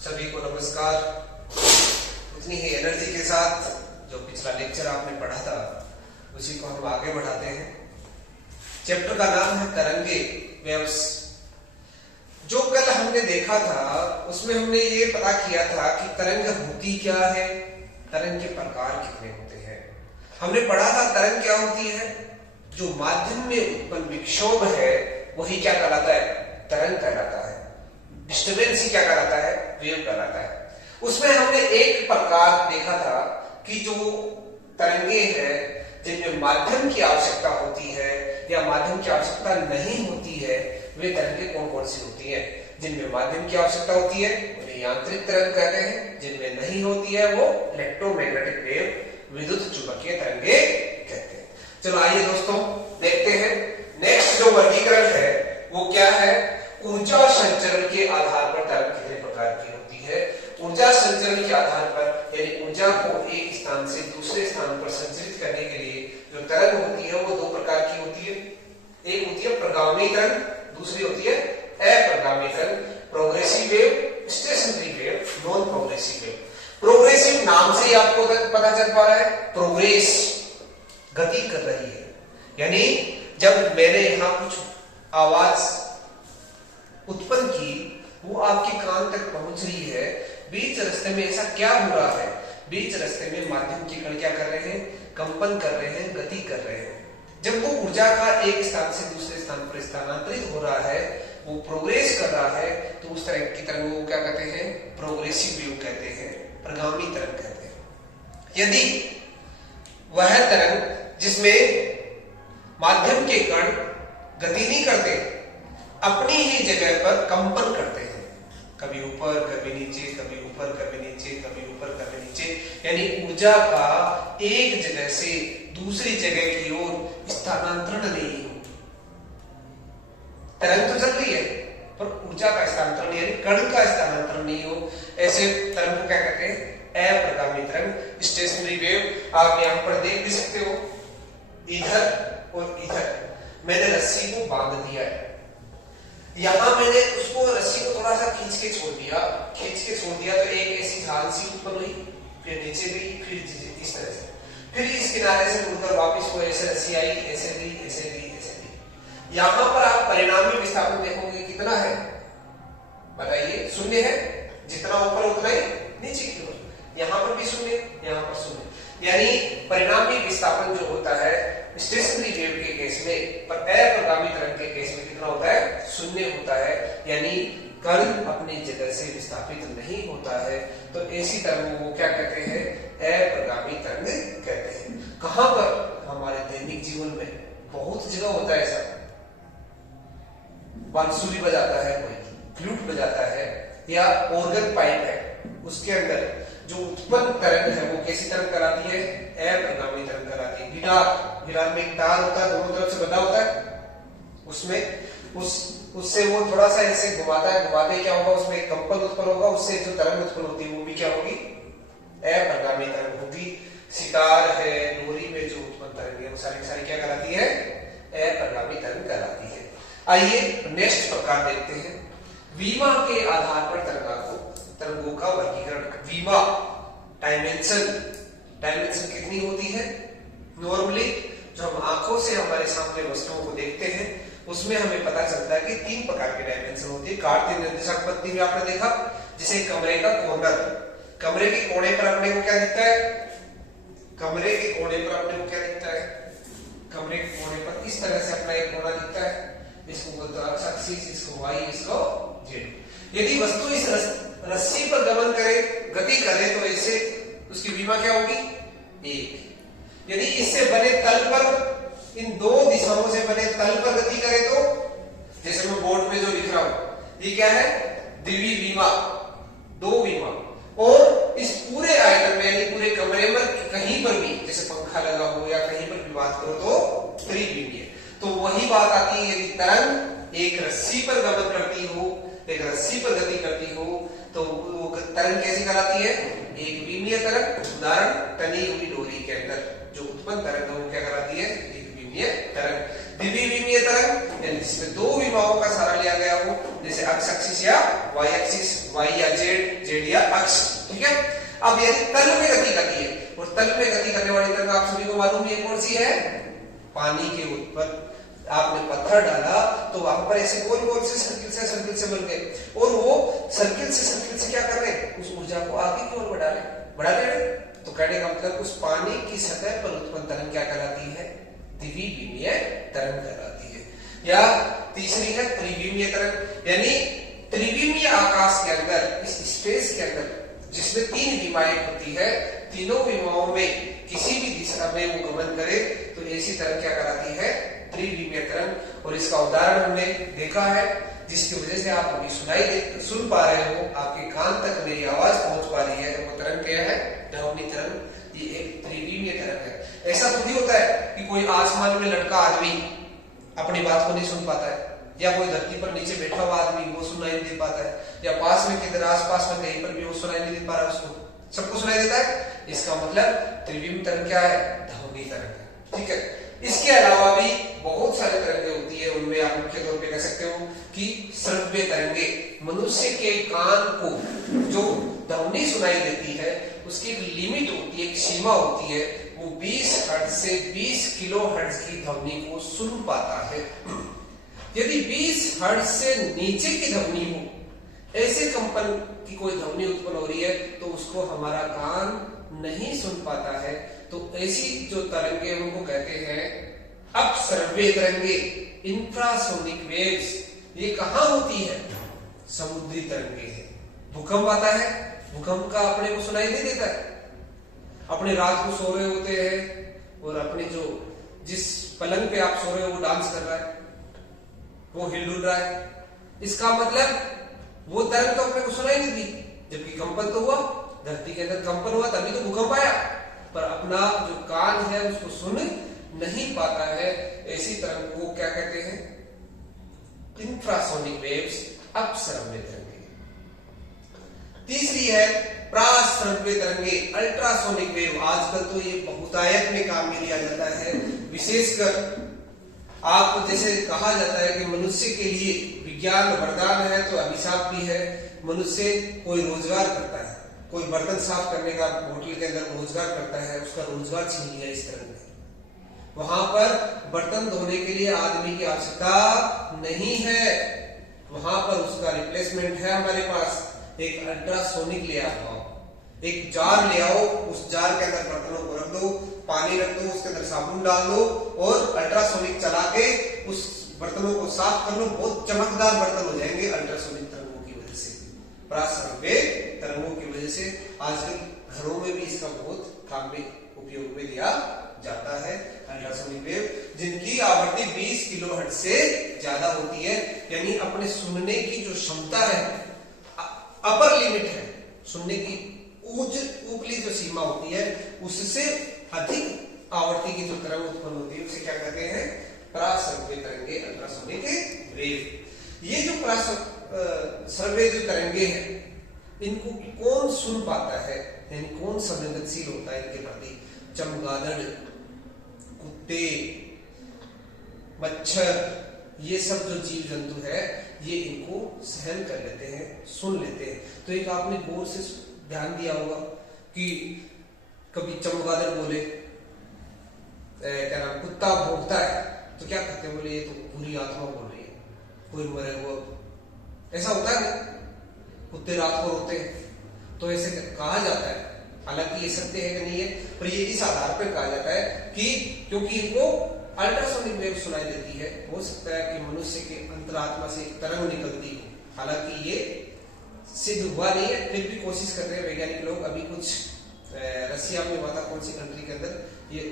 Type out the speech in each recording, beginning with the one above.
सभी को नमस्कार। उतनी ही एनर्जी के साथ जो पिछला लेक्चर आपने पढ़ा था उसी को हम आगे बढ़ाते हैं। चैप्टर का नाम है तरंगे वेव्स। जो कल हमने देखा था उसमें हमने ये पता किया था कि तरंग होती क्या है, तरंग के प्रकार कितने होते हैं। हमने पढ़ा था तरंग क्या होती है, जो माध्यम में उत्पन्न विक्षोभ है वही क्या कहलाता है, तरंग कहलाता है। डिस्टर्बेंस ही क्या कहलाता है, वेव कहलाता है। उसमें हमने एक प्रकार देखा था कि जो तरंगे हैं जिनमें माध्यम की आवश्यकता होती है या माध्यम की आवश्यकता नहीं होती है, वे तरंगे कौन कौन सी होती हैं। जिनमें माध्यम की आवश्यकता होती है उन्हें यांत्रिक तरंग कहते हैं, जिनमें नहीं होती है वो इलेक्ट्रोमैग्नेटिक वेव, विद्युत चुंबकीय तरंगे कहते हैं। चलो आइए दोस्तों देखते हैं। नेक्स्ट जो वर्गीकरण है वो क्या है, ऊर्जा संचरण के आधार पर तरंग कितने प्रकार की होती है। ऊर्जा संचरण के आधार पर यानी ऊर्जा को एक स्थान से दूसरे स्थान पर संचरित करने के लिए जो तरंग होती है वो दो प्रकार की होती है। एक होती है प्रगामी तरंग, दूसरी होती है अप्रगामी तरंग। Progressive wave, stationary wave, non progressive wave. Progressive नाम से ही आपको पता चल पा रहा है, प्रोग्रेस गति कर रही है। यानी जब मैंने यहां कुछ आवाज उत्पन्न की वो आपके कान तक पहुंच रही है, बीच रास्ते में ऐसा क्या हो रहा है, बीच रास्ते में माध्यम के कण क्या कर रहे हैं, कंपन कर रहे हैं, गति कर रहे हैं। जब वो ऊर्जा का एक स्थान से दूसरे स्थान पर स्थानांतरित हो रहा है, वो प्रोग्रेस कर रहा है, तो उस तरह की तरंग को क्या कहते हैं, प्रोग्रेसिव वेव कहते हैं, प्रगामी तरंग कहते हैं। यदि वह तरंग जिसमें माध्यम के कण गति नहीं करते, अपनी ही जगह पर कंपन करते हैं, कभी ऊपर कभी नीचे, कभी ऊपर कभी नीचे, कभी ऊपर कभी नीचे, यानी ऊर्जा का एक जगह से दूसरी जगह की ओर स्थानांतरण नहीं हो। तरंग तो चल रही है पर ऊर्जा का स्थानांतरण यानी कण का स्थानांतरण नहीं हो, ऐसे तरंग को क्या कहते हैं, अप्रगामी तरंग, स्टेशनरी वेव। आप यहां पर देख भी सकते हो, इधर और इधर मैंने रस्सी को बांध दिया है, यहां मैंने उसको रस्सी को थोड़ा सा खींच के छोड़ दिया तो एक ऐसी ढाल सी उत्पन्न हुई, फिर नीचे गई, फिर इस तरह से, फिर इस किनारे से मुड़कर वापस वो ऐसे रस्सी आई, ऐसे गई, ऐसे गई, ऐसे गई। यहां पर आप परिणामी विस्थापन देखोगे कितना है, बताइए, शून्य है। जितना ऊपर उतना ही नीचे की ओर, यहां पर भी शून्य, यहां पर शून्य। यानी परिणामी विस्थापन जो होता है स्टेशनरी वेव के केस में, पर अप्रगामी तरंग के केस में कितना होता है, शून्य होता है। यानी कण अपनी जगह से विस्थापित नहीं होता है, तो ऐसी तरंगों को क्या कहते हैं, अप्रगामी तरंग कहते हैं। कहां पर, हमारे दैनिक जीवन में बहुत जगह होता है ऐसा। बांसुरी बजाता है कोई, फ्लूट बजाता है, या ऑर्गन पाइप है, उसके अंदर जो उत्पन्न तरंग है वो कैसी तरंग कराती है, अप्रगामी तरंग कराती है। गिटार में एक तार होता है, दोनों तरफ से बंधा होता है, उसमें उससे वो थोड़ा सा ऐसे घुमाता है, घुमाते क्या होगा, उसमें एक कंपन उत्पन्न होगा, उससे जो तरंग उत्पन्न होती है वो भी क्या होगी, अप्रगामी तरंग होगी। सितार है, डोरी में जो उत्पन्न तरंग है वो सारी क्या कहलाती है, अप्रगामी तरंग कहलाती है। आइए नेक्स्ट प्रकार देखते हैं, वीमा के आधार पर तरंगों का वर्गीकरण। वीमा डायमेंशन कितनी होती है, नॉर्मली जो हम आंखों से हमारे सामने वस्तुओं को देखते हैं उसमें हमें पता चलता है कि 3 प्रकार की डायमेंशन होती है। कार्तीय निर्देशांक पद्धति में आपने देखा, जिसे कमरे का कॉर्नर, कमरे के कोने पर अपने को क्या दिखता है, कमरे के कोने पर अपने को क्या दिखता है, कमरे के कोने पर इस तरह से अपना एक कोना दिखता है, इसको बोलते हैं x एक्सिस, इसको y, इसको z। यदि वस्तु इस रस्सी पर गमन करे, गति करे, तो इससे उसकी विमा क्या होगी, 1। यदि इससे बने तल पर, इन दो दिशाओं से बने तल पर गति करे तो, जैसे मैं बोर्ड में जो लिख रहा हूं, ये क्या है, द्विवी विमा, 2 विमा। और इस पूरे आयतन में यानी पूरे कमरे में कहीं पर भी, जैसे पंखा लगा हो या कहीं पर भी बात करो तो त्रिविमीय। तो वही बात आती है, यदि तरंग एक रस्सी पर गमन करती हो, एक रस्सी पर गति करती हो, तो वो तरंग कैसी कहलाती है, एक विमीय तरंग। उदाहरण, टनी हुई डोरी के अंदर जो उत्पन्न तरंग है वो क्या कहलाती है, एक विमीय तरंग। द्विविमीय तरंग यानी जिसमें 2 विमाओं का सहारा लिया गया हो, जैसे जैसे एक्स एक्सिस या वाई एक्सिस, वाई या जेड या अक्ष, ठीक है। अब यदि तल में गति करती है, और तल में गति करने वाली तरंग आप सभी को मालूम है कौन सी है, पानी के ऊपर आपने पत्थर डाला तो वहां पर ऐसे गोल गोल से सर्किल से बन गए, और वो सर्किल से क्या कर रहे हैं, उस ऊर्जा को आगे की ओर बढ़ा रहे। तो कहने का मतलब उस पानी की सतह पर उत्पन्न तरंग क्या कहलाती है, द्विविमीय तरंग कहलाती है। या तीसरी है त्रिविमीय तरंग, यानी त्रिविमीय आकाश के अंदर, इस स्पेस के अंदर जिसमें 3 विमाएं होती है, तीनों विमाओं में किसी भी दिशा में वो गमन करे तो ऐसी तरंग क्या कहलाती है, त्रिविमीय तरंग। और इसका उदाहरण हमने देखा है, जिसकी वजह से आप अभी सुन पा रहे हो, आपके कान तक मेरी आवाज पहुंच पा रही है, वो तरंग क्या है, ध्वनि तरंग। ये एक त्रिविमीय तरंग है। ऐसा थोड़ी होता है कि कोई आसमान में लड़का आदमी अपनी बात को नहीं सुन पाता है, या कोई धरती पर नीचे बैठा हुआ आदमी वो सुनाई नहीं दे पाता है, या पास में किधर आसपास में कहीं पर भी वो सुनाई नहीं दे पा रहा है, उसको सबको सुनाई देता है। इसका मतलब त्रिविमीय तरंग क्या है, ध्वनि तरंग है, ठीक है। इसके अलावा भी बहुत सारे तरंगे होती है, उनमें आप मुख्य तौर पे कह सकते हो कि श्रव्य तरंगे, मनुष्य के कान को जो ध्वनि सुनाई देती है उसकी एक लिमिट होती है, एक सीमा होती है, वो 20 हर्ट्ज से 20 किलो हर्ट्ज की ध्वनि को सुन पाता है। यदि 20 हर्ट्ज से नीचे की ध्वनि हो, ऐसे कंपन की कोई ध्वनि उत्पन्न हो रही है, तो उसको हमारा कान नहीं सुन पाता है। तो ऐसी जो तरंगे उनको कहते हैं अपश्रव्य तरंगे, इंफ्रासोनिक वेव्स। ये कहां होती है, समुद्री तरंगे है। भूकंप आता है, भूकंप का अपने को सुनाई नहीं देता है, अपने रात को सो रहे होते हैं और अपने जो जिस पलंग पे आप सो रहे हो वो डांस कर रहा है, वो हिल रहा है, इसका मतलब वो तरंग तो अपने को सुनाई नहीं दी, जबकि कंपन तो हुआ, धरती के अंदर कंपन हुआ तभी तो भूकंप आया, पर अपना जो कान है उसको सुन नहीं पाता है। ऐसी तरंग को क्या कहते हैं, इंफ्रासोनिक वेव्स, अपश्रव्य तरंगे। तीसरी है प्राश्रव्य तरंगे, अल्ट्रासोनिक वेव। आजकल तो ये बहुतायत में काम में लिया जाता है, विशेषकर आप जैसे कहा जाता है कि मनुष्य के लिए विज्ञान वरदान है तो अभिशाप भी है। मनुष्य कोई रोजगार करता है, कोई बर्तन साफ करने का होटल के अंदर रोजगार करता है, उसका रोजगार छीन लिया इस तरह में। वहां पर बर्तन धोने के लिए आदमी की आवश्यकता नहीं है, वहां पर उसका रिप्लेसमेंट है हमारे पास। एक अल्ट्रासोनिक ले आओ, एक जार ले आओ, उस जार के अंदर बर्तनों को रख दो, पानी रख दो, उसके अंदर साबुन डाल दो और अल्ट्रासोनिक चला के उस बर्तनों को साफ कर लो, बहुत चमकदार बर्तन हो जाएंगे अल्ट्रासोनिक तरंगों की वजह से, प्राश्रव्य तरंगों की वजह से। आजकल घरों में भी इसका बहुत काम में उपयोग में लिया जाता है, अल्ट्रासोनिक वेव, जिनकी आवृत्ति 20 किलोहर्ट्ज से ज्यादा होती है। यानी अपने सुनने की जो क्षमता है, अपर लिमिट है, सुनने की ऊपरी जो सीमा होती है, उससे अधिक आवृत्ति की जो तरंग उत्पन्न होती है उसे क्या कहते हैं, प्राश्रव्य तरंगे, अल्ट्रासोनिक वेव। ये जो प्राश्रव्य जो तरंगे हैं, इनको कौन सुन पाता है, यानी कौन संवेदनशील होता है इनके प्रति? चमगादड़, कुत्ते, मच्छर, ये सब जो जीव जंतु है ये इनको सहन कर लेते हैं, सुन लेते हैं। तो एक आपने गौर से ध्यान दिया होगा कि कभी चमगादड़ बोले, क्या नाम, कुत्ता भौंकता है तो क्या कहते हैं, बोले ये तो बुरी आत्मा बोल रही है, कोई मरे हुआ, ऐसा होता है। कुत्ते रात को रोते हैं तो ऐसे कहा जाता है, हालांकि ये सत्य है कि नहीं है, पर ये इस आधार पर कहा जाता है कि क्योंकि इनको अल्ट्रासोनिक वेव सुनाई देती है, हो सकता है कि मनुष्य के अंतरात्मा से एक तरंग निकलती हो। हालांकि ये सिद्ध हुआ नहीं है, फिर भी कोशिश कर रहे हैं वैज्ञानिक लोग। अभी कुछ रशिया में हुआ था, कौन सी कंट्री के अंदर, ये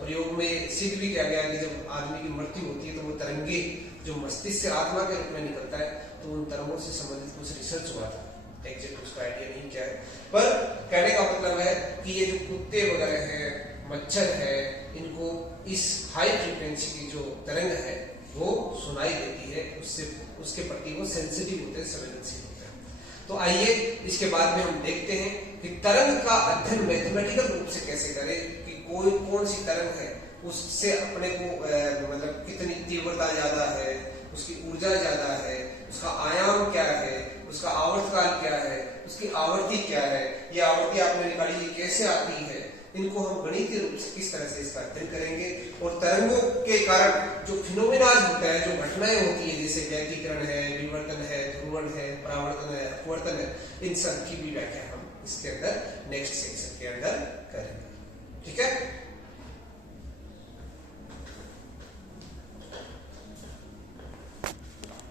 प्रयोग में सिद्ध भी किया गया कि जब आदमी की मृत्यु होती है तो वो तरंगे जो मस्तिष्क से आत्मा के रूप में निकलता है, तो उन तरंगों से संबंधित कुछ रिसर्च हुआ था, एग्जैक्ट उसका आइडिया नहीं क्या है, पर कहने का मतलब है कि ये जो कुत्ते वगैरह है, मच्छर है, इनको इस हाई फ्रीक्वेंसी की जो तरंग है वो सुनाई देती है, उससे उसके प्रति वो सेंसिटिव होते हैं, संवेदनशील होते हैं। तो आइए इसके बाद में हम देखते हैं कि तरंग का अध्ययन मैथमेटिकल रूप से कैसे करें, कि कोई कौन सी तरंग है उससे अपने को मतलब कितनी तीव्रता ज्यादा है उसकी ऊर्जा ज्यादा है, उसका आयाम क्या है, उसका आवर्तकाल क्या है, उसकी आवर्ती क्या है, ये आवर्ती आपने निकाली, ये कैसे आती है, इनको हम गणितीय रूप से किस तरह से इसका अध्ययन करेंगे। और तरंगों के कारण जो फिनोमेनाज होता है, जो घटनाएं होती है, जैसे व्यतिकरण है, विवर्तन है, ध्रुवण है, परावर्तन है, अपवर्तन है, इन सब की भी व्याख्या हम इसके अंदर नेक्स्ट सेक्शन के अंदर करेंगे।